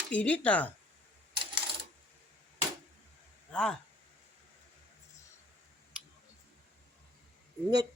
Pilit na. Ah. Init.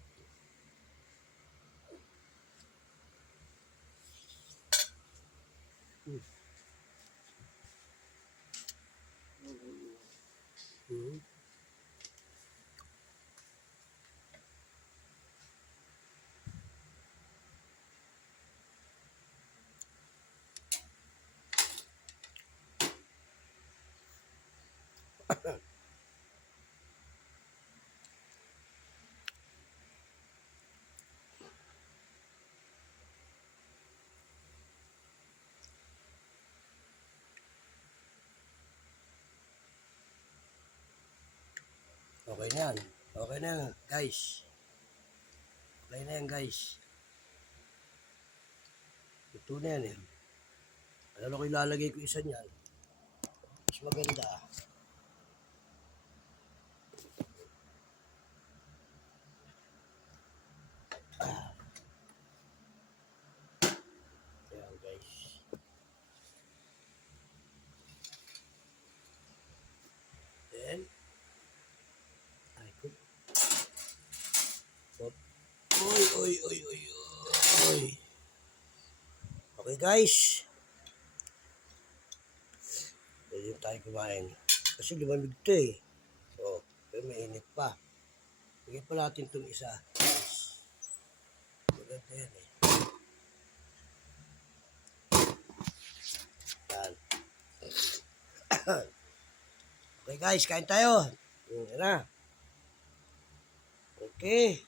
Okay na yan. Okay na yan, guys. Okay na yan, guys. Ito na yan eh. Ano ko ilalagay ko isa niyan? Mas maganda. Ayan, guys. Then, ay ko. Oy, oy, oy, oy, oy. Okay, guys. Pwede tayo kumain. Kasi lumamig ito eh. So, pero mainit pa. Bigyan pa natin itong isa. Guys. Maganda yan eh. Yan. Okay guys, kain tayo. Yan na. Okay.